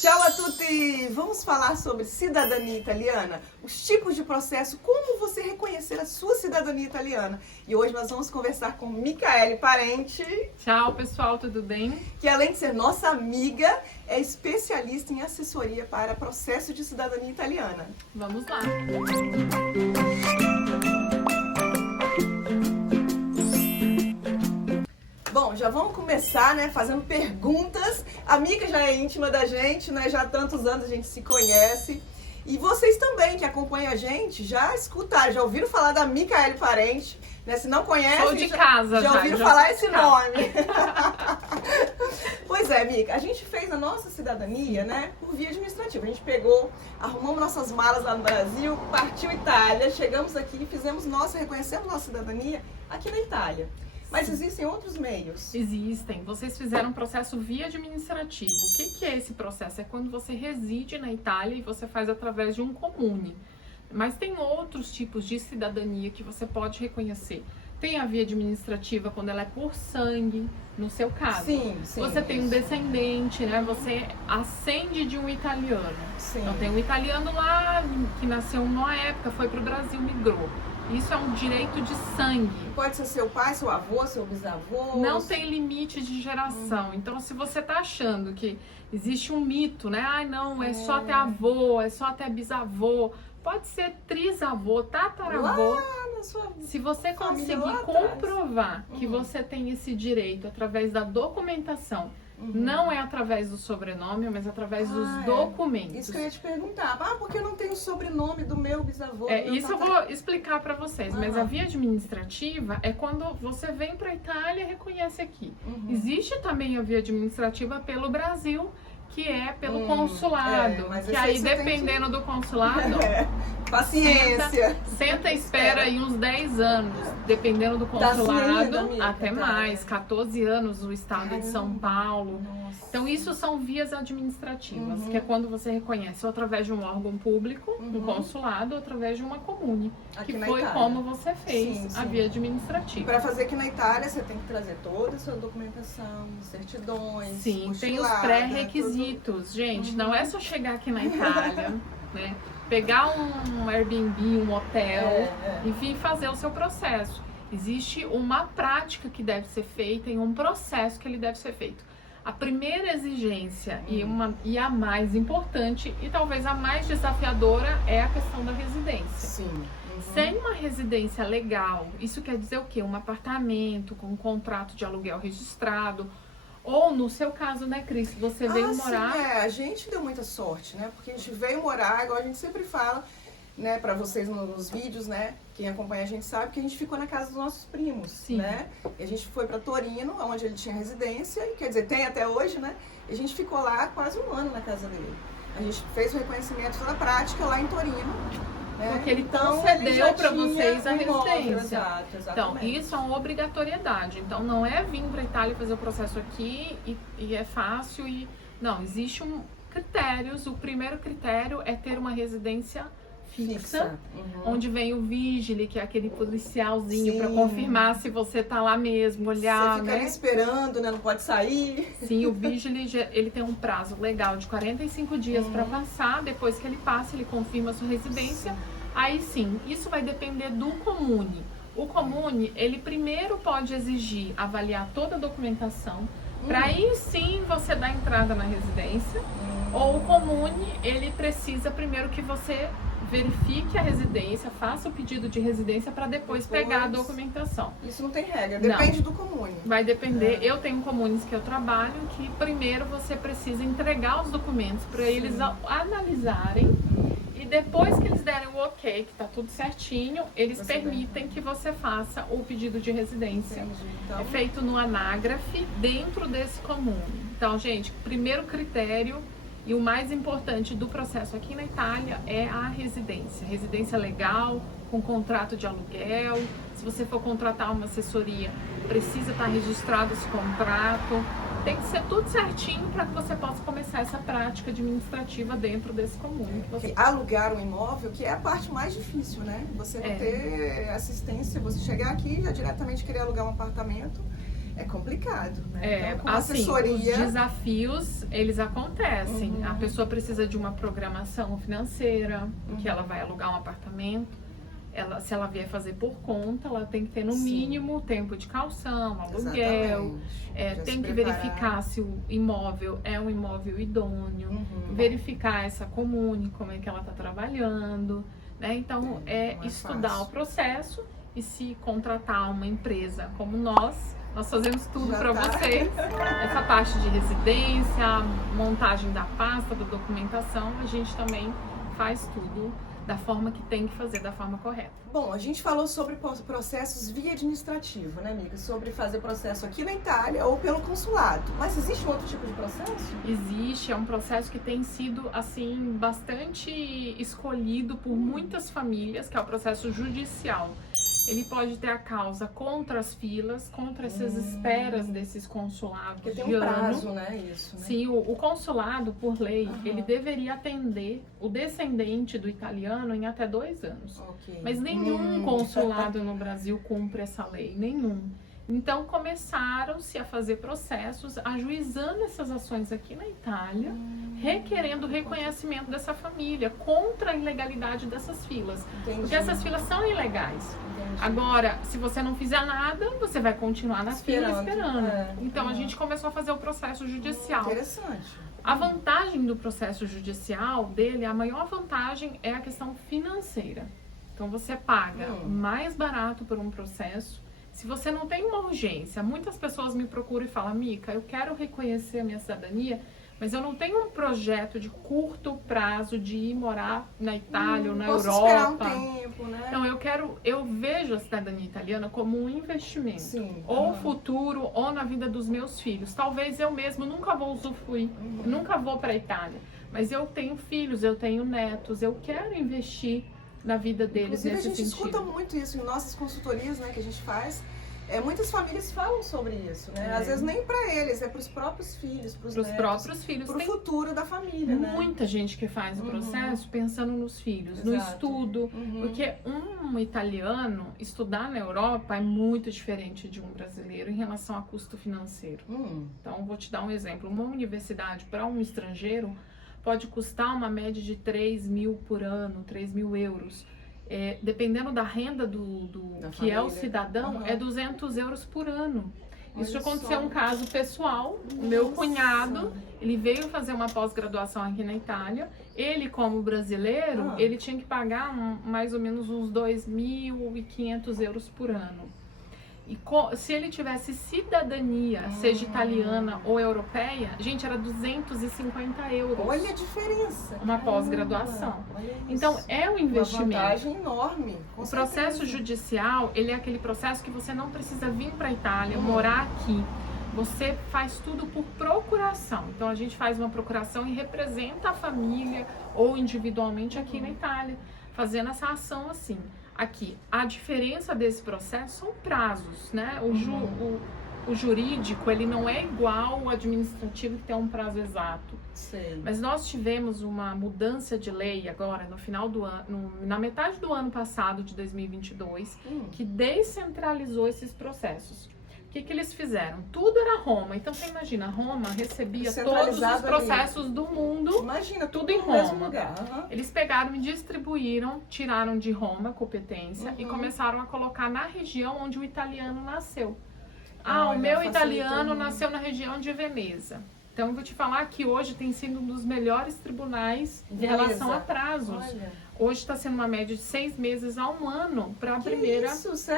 Ciao a tutti! Vamos falar sobre cidadania italiana, os tipos de processo, como você reconhecer a sua cidadania italiana. E hoje nós vamos conversar com Micaele Parente. Tchau, pessoal, tudo bem? Que além de ser nossa amiga, é especialista em assessoria para processo de cidadania italiana. Vamos lá! Bom, já vamos começar, né, fazendo perguntas. A Mica já é íntima da gente, né, já há tantos anos a gente se conhece. E vocês também, que acompanham a gente, já escutaram, já ouviram falar da Micaele Parente, né? Se não conhecem, Sou de casa, já ouviram já falar esse nome. Pois é, Mica, a gente fez a nossa cidadania, né, por via administrativa. A gente pegou, arrumamos nossas malas lá no Brasil, partiu Itália, chegamos aqui e reconhecemos nossa cidadania aqui na Itália. Mas existem outros meios? Existem. Vocês fizeram um processo via administrativo. O que é esse processo? É quando você reside na Itália e você faz através de um comune. Mas tem outros tipos de cidadania que você pode reconhecer. Tem a via administrativa quando ela é por sangue, no seu caso. Sim. Você tem um descendente, né? Você ascende de um italiano. Sim. Então tem um italiano lá que nasceu numa época, foi para o Brasil, migrou. Isso é um direito de sangue. Pode ser seu pai, seu avô, seu bisavô? Não tem limite de geração. Então, se você tá achando que existe um mito, né? Ai, não, é só até avô, é só até bisavô. Pode ser trisavô, tataravô. Lá na sua Se você família conseguir lá atrás. comprovar que você tem esse direito através da documentação, não é através do sobrenome, mas através dos documentos. Isso que eu ia te perguntar. Porque eu não tenho o sobrenome do meu bisavô. do meu Isso eu vou explicar para vocês, mas a via administrativa é quando você vem para a Itália e reconhece aqui. Existe também a via administrativa pelo Brasil, que é pelo consulado, que aí dependendo do consulado, paciência. senta e espera aí uns 10 anos, dependendo do consulado, amiga, até mais, 14 anos no estado de São Paulo. Então isso são vias administrativas, que é quando você reconhece ou através de um órgão público, um consulado, ou através de uma comune, Aqui que na foi Itália. como você fez a via administrativa. Para fazer aqui na Itália, você tem que trazer toda a sua documentação, certidões, Sim, tem os mochilada, pré-requisitos, gente. Não é só chegar aqui na Itália, né? Pegar um Airbnb, um hotel, enfim, fazer o seu processo. Existe uma prática que deve ser feita e um processo que ele deve ser feito. A primeira exigência e a mais importante e talvez a mais desafiadora é a questão da residência. Sim. Sem uma residência legal, isso quer dizer o quê? Um apartamento com um contrato de aluguel registrado. Ou no seu caso, né, Cris? Você veio morar... Sim, a gente deu muita sorte, né? Porque a gente veio morar, igual a gente sempre fala, né, pra vocês nos vídeos, né? Quem acompanha a gente sabe que a gente ficou na casa dos nossos primos, né? E a gente foi pra Torino, onde ele tinha residência, e, quer dizer, tem até hoje, né? E a gente ficou lá quase um ano na casa dele. A gente fez o reconhecimento da prática lá em Torino. Porque ele concedeu para vocês a residência. Exatamente. Então, isso é uma obrigatoriedade. Então, não é vir para a Itália fazer o processo aqui e é fácil. Não, existe critérios. O primeiro critério é ter uma residência fixa. Onde vem o vigile, que é aquele policialzinho para confirmar se você tá lá mesmo, olhar, você fica ali esperando, né? Não pode sair. Sim, o vigile, ele tem um prazo legal de 45 dias para passar. Depois que ele passa, ele confirma a sua residência. Aí sim, isso vai depender do comune. O comune, ele primeiro pode exigir avaliar toda a documentação, para aí sim você dar entrada na residência. Ou o comune, ele precisa primeiro que você verifique a residência, faça o pedido de residência para depois pegar a documentação. Isso não tem regra, depende do comune. Vai depender. Eu tenho comunes que eu trabalho que primeiro você precisa entregar os documentos para eles analisarem e depois que eles derem o ok, que tá tudo certinho, eles permitem que você faça o pedido de residência. Então... É feito no anágrafe dentro desse comune. Então, gente, primeiro critério e o mais importante do processo aqui na Itália é a residência. Residência legal, com contrato de aluguel. Se você for contratar uma assessoria, precisa estar registrado esse contrato. Tem que ser tudo certinho para que você possa começar essa prática administrativa dentro desse comune. Alugar um imóvel, que é a parte mais difícil, né? Você não ter assistência, você chegar aqui e já diretamente querer alugar um apartamento. É complicado, né? Então, com assim, assessoria... os desafios, eles acontecem. A pessoa precisa de uma programação financeira, porque ela vai alugar um apartamento. Se ela vier fazer por conta, ela tem que ter no mínimo tempo de calção, aluguel, tem que verificar se o imóvel é um imóvel idôneo, verificar essa comune, como é que ela está trabalhando, né? Então, estudar o processo e se contratar uma empresa como nós fazemos tudo para vocês. Essa parte de residência, montagem da pasta, da documentação, a gente também faz tudo da forma que tem que fazer, da forma correta. Bom, a gente falou sobre processos via administrativo, né, amiga? Sobre fazer processo aqui na Itália ou pelo consulado. Mas existe um outro tipo de processo? Existe, é um processo que tem sido, assim, bastante escolhido por muitas famílias, que é o processo judicial. Ele pode ter a causa contra as filas, contra essas esperas desses consulados. Porque tem um prazo, né? Isso, né? Sim, o consulado, por lei, ele deveria atender o descendente do italiano em até 2 anos. Okay. Mas nenhum consulado no Brasil cumpre essa lei, nenhum. Então começaram-se a fazer processos ajuizando essas ações aqui na Itália, requerendo o reconhecimento dessa família contra a ilegalidade dessas filas. Entendi. Porque essas filas são ilegais. Entendi. Agora, se você não fizer nada, você vai continuar na fila esperando. Então a gente começou a fazer o processo judicial. Interessante. A vantagem do processo judicial dele, a maior vantagem é a questão financeira. Então você paga mais barato por um processo. Se você não tem uma urgência, muitas pessoas me procuram e falam: Mica, eu quero reconhecer a minha cidadania, mas eu não tenho um projeto de curto prazo de ir morar na Itália ou na Posso Europa. Esperar um tempo, né? Não, eu vejo a cidadania italiana como um investimento. Sim. Ou futuro, ou na vida dos meus filhos. Talvez eu mesmo nunca vou usufruir, nunca vou para a Itália. Mas eu tenho filhos, eu tenho netos, eu quero investir na vida deles. Inclusive, nesse a gente sentido. escuta muito isso em nossas consultorias, né, que a gente faz. Muitas famílias falam sobre isso, né? Às vezes nem para eles, é para os próprios filhos, para os próprios filhos, para o futuro da família, né? Muita gente que faz o processo pensando nos filhos, no estudo, porque um italiano estudar na Europa é muito diferente de um brasileiro em relação a custo financeiro. Então, vou te dar um exemplo. Uma universidade para um estrangeiro pode custar uma média de 3 mil por ano, 3 mil euros. Dependendo da renda que família. É o cidadão, é 200 euros por ano. Isso aconteceu um caso pessoal. O meu cunhado, ele veio fazer uma pós-graduação aqui na Itália. Ele, como brasileiro, ele tinha que pagar mais ou menos uns 2.500 euros por ano. E se ele tivesse cidadania, seja italiana ou europeia, gente, era 250 euros. Olha a diferença. Uma pós-graduação. Então, é um investimento. Uma vantagem enorme. O processo judicial, ele é aquele processo que você não precisa vir para a Itália, morar aqui. Você faz tudo por procuração. Então, a gente faz uma procuração e representa a família ou individualmente aqui na Itália, fazendo essa ação assim. Aqui, a diferença desse processo são prazos, né? O jurídico, ele não é igual ao administrativo, que tem um prazo exato. Sim. Mas nós tivemos uma mudança de lei agora, no final do ano, na metade do ano passado, de 2022, que descentralizou esses processos. O que eles fizeram? Tudo era Roma. Então, você imagina, Roma recebia todos os processos do mundo. Imagina, tudo em no mesmo Roma. Lugar. Eles pegaram e distribuíram, tiraram de Roma a competência e começaram a colocar na região onde o italiano nasceu. O meu italiano nasceu na região de Veneza. Então, eu vou te falar que hoje tem sido um dos melhores tribunais em relação a prazos. Olha. Hoje está sendo uma média de 6 meses a 1 ano para a primeira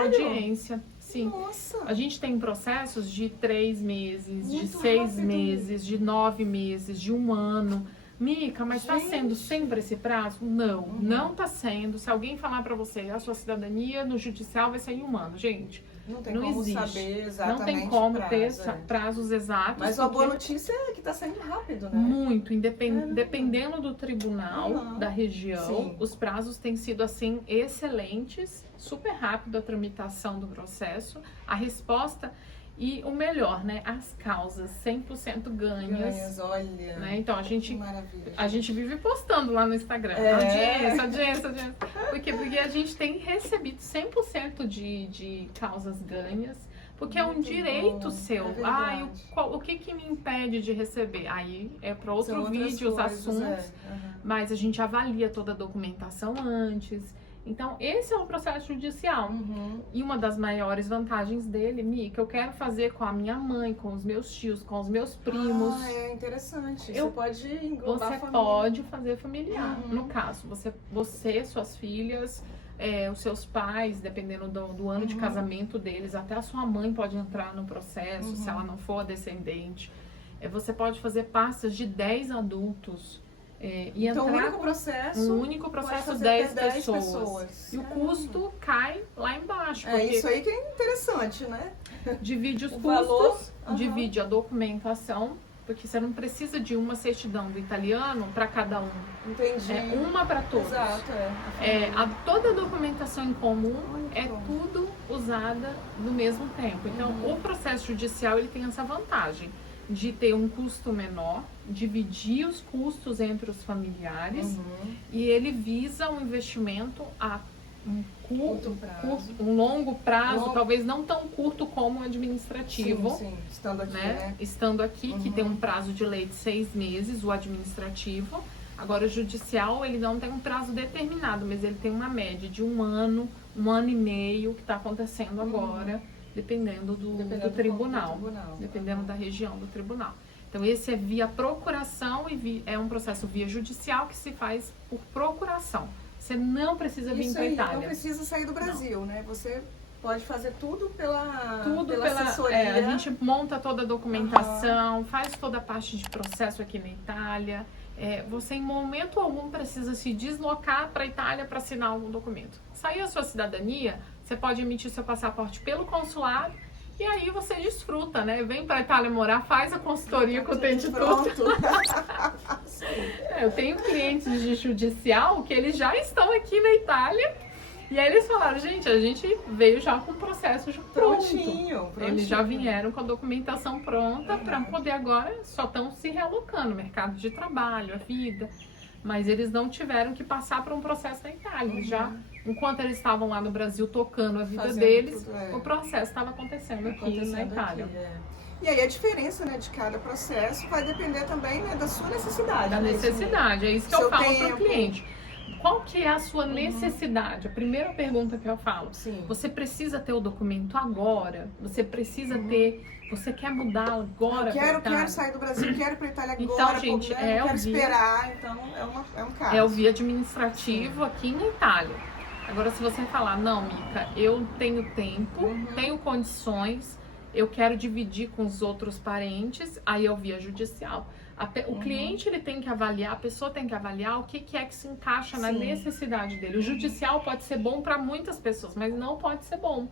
audiência. Sim. Nossa. A gente tem processos de 3 meses, Muito de 6 rápido. meses, de 9 meses, de 1 ano. Mica, mas está sendo sempre esse prazo? Não, não está sendo. Se alguém falar para você, a sua cidadania no judicial vai ser em 1 ano. Gente, não tem não como existe. Saber exatamente. Não tem como prazo, ter prazos exatos. Mas a boa notícia é que está saindo rápido, né? Muito, dependendo do tribunal, da região, Sim. os prazos têm sido assim excelentes, super rápido a tramitação do processo, a resposta e o melhor, né? As causas 100% ganhas. Olha. Né? Então a gente vive postando lá no Instagram. Audiência. Porque a gente tem recebido 100% de causas ganhas. Porque é um Muito direito bom, seu. é verdade. O que que me impede de receber? Aí é para outro São outras vídeo, os coisas, assuntos, mas a gente avalia toda a documentação antes. Então, esse é o processo judicial. E uma das maiores vantagens dele, Mi, que eu quero fazer com a minha mãe, com os meus tios, com os meus primos. Ah, é interessante. Eu- Você pode englobar Você a família. pode fazer familiar. No caso, você, suas filhas, os seus pais, dependendo do ano de casamento deles, até a sua mãe pode entrar no processo, se ela não for a descendente. Você pode fazer pastas de 10 adultos. E Então, entrar o único com processo, um único pode processo, fazer 10 até 10 pessoas. E o Caramba. custo cai lá embaixo. É Porque isso aí que é interessante, né? divide os O custos, valor, divide a documentação, porque você não precisa de uma certidão do italiano para cada um. Entendi. É uma para todos. Exato, Toda a documentação em comum Muito é bom. tudo usada no mesmo tempo. Então, o processo judicial ele tem essa vantagem de ter um custo menor, dividir os custos entre os familiares e ele visa um investimento a Curto prazo. um longo prazo, Longo. talvez não tão curto como o administrativo. Sim, estando aqui, Né? Estando aqui, que tem um prazo de lei de 6 meses, o administrativo. Agora, o judicial, ele não tem um prazo determinado, mas ele tem uma média de 1 ano e meio, que está acontecendo agora, dependendo do tribunal, dependendo da região do tribunal. Então, esse é via procuração e é um processo via judicial que se faz por procuração. Você não precisa vir Isso para a aí, Itália. não precisa sair do Brasil, né? Você pode fazer tudo pela pela assessoria. a gente monta toda a documentação, faz toda a parte de processo aqui na Itália. Você em momento algum precisa se deslocar para a Itália para assinar algum documento. Sair a sua cidadania, você pode emitir seu passaporte pelo consulado e aí você desfruta, né? Vem para a Itália morar, faz a consultoria com o utente tudo. Pronto. Eu tenho clientes de judicial que eles já estão aqui na Itália e aí eles falaram, gente, a gente veio já com o processo já pronto. Prontinho. Eles já vieram com a documentação pronta para poder agora, só estão se realocando, mercado de trabalho, a vida. Mas eles não tiveram que passar por um processo na Itália. Eles já, enquanto eles estavam lá no Brasil tocando a vida Fazendo deles, tudo, o processo estava acontecendo aqui na Itália. E aí a diferença, né, de cada processo vai depender também, né, da sua necessidade. Da né, necessidade, é isso que eu Seu falo para o tempo. cliente. Qual que é a sua necessidade? A primeira pergunta que eu falo. Sim. Você precisa ter o documento agora? Você precisa ter... Você quer mudar agora? Eu pra quero sair do Brasil, quero ir para Itália agora. Então, gente, não quero o via- esperar. Então, é um caso. É o via administrativo aqui na Itália. Agora, se você falar, não, Mica, eu tenho tempo, tenho condições, eu quero dividir com os outros parentes, aí é o via judicial. O cliente ele tem que avaliar, a pessoa tem que avaliar o que é que se encaixa na necessidade dele. O judicial pode ser bom para muitas pessoas, mas não pode ser bom.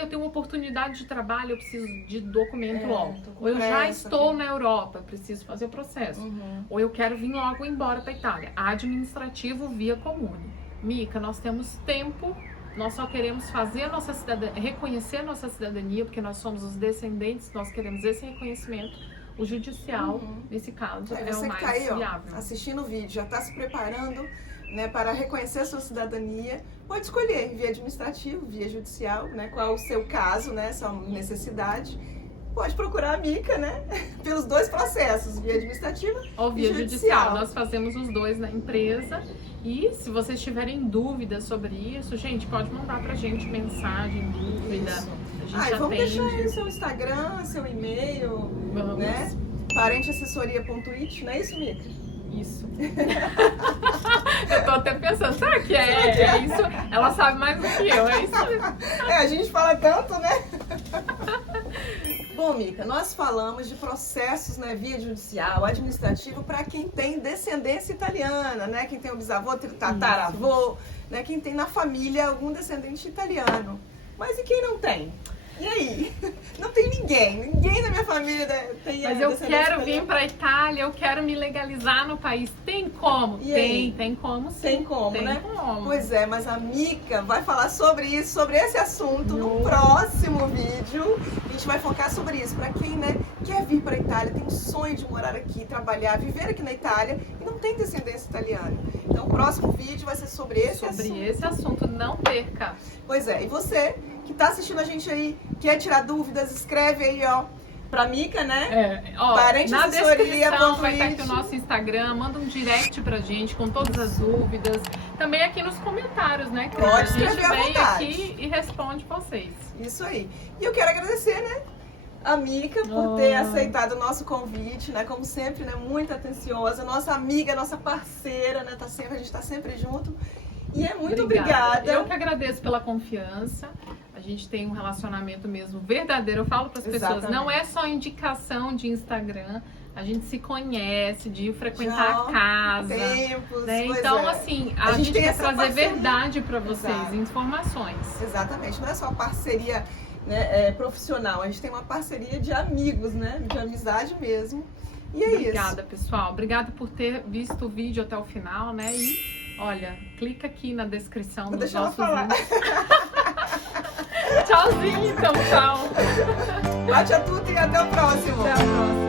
Eu tenho uma oportunidade de trabalho, eu preciso de documento logo. Ou eu já estou na Europa, eu preciso fazer o processo. Ou eu quero vir logo embora para a Itália. Administrativo via comune. Mica, nós temos tempo, nós só queremos fazer a nossa cidadania, reconhecer a nossa cidadania, porque nós somos os descendentes, nós queremos esse reconhecimento. O judicial, nesse caso, é o Você mais que tá aí, viável. assistindo o vídeo, já está se preparando, né, para reconhecer a sua cidadania, pode escolher via administrativo, via judicial, né, qual o seu caso, né, sua necessidade. Pode procurar a Mica, né, pelos dois processos, via administrativa Ou via e judicial. Nós fazemos os dois na empresa. E se vocês tiverem dúvidas sobre isso, gente, pode mandar pra gente mensagem, dúvida. Isso. A gente Vamos atende. deixar aí seu Instagram, seu e-mail, Vamos. né, parenteassessoria.it, não é isso, Mica? Isso. Eu tô até pensando, será que é isso? Ela sabe mais do que eu, é isso mesmo. A gente fala tanto, né? Bom, Mica, nós falamos de processos, né, via judicial, administrativo, para quem tem descendência italiana, né? Quem tem o bisavô, tataravô, né? Quem tem na família algum descendente italiano. Mas e quem não tem? E aí? Não tem ninguém na minha família tem Mas eu descendência quero vir italiana. pra Itália, eu quero me legalizar no país. Tem como? E aí? Tem como sim. Tem como, Tem né? como. Pois é, mas a Mica vai falar sobre isso, sobre esse assunto no No próximo vídeo. A gente vai focar sobre isso. Para quem, né, quer vir para a Itália, tem um sonho de morar aqui, trabalhar, viver aqui na Itália e não tem descendência italiana. Então o próximo vídeo vai ser sobre esse assunto. Sobre esse assunto, não perca. Pois é, e você que tá assistindo a gente aí, quer tirar dúvidas, escreve aí, ó, pra Mica, né? Ó, Parente na assessoria descrição ponto vai estar aqui it. o nosso Instagram, manda um direct pra gente com todas as dúvidas. Também aqui nos comentários, né, Cris? Pode A gente escrever à vem vontade. aqui e responde vocês. Isso aí. E eu quero agradecer, né, a Mica por ter aceitado o nosso convite, né? Como sempre, né? Muito atenciosa, nossa amiga, nossa parceira, né? A gente tá sempre junto. E é muito obrigada. Eu que agradeço pela confiança. A gente tem um relacionamento mesmo verdadeiro. Eu falo para as pessoas, não é só indicação de Instagram. A gente se conhece, de frequentar a casa. Tempos, né? Então, assim, a gente quer trazer verdade para vocês, informações. Exatamente. Não é só parceria, né, profissional. A gente tem uma parceria de amigos, né? De amizade mesmo. E é Obrigada, pessoal. Obrigada por ter visto o vídeo até o final, né? E, olha, clica aqui na descrição dos nossos links. Tchauzinho, então, tchau. Bate a tudo e até o próximo. Até a próxima.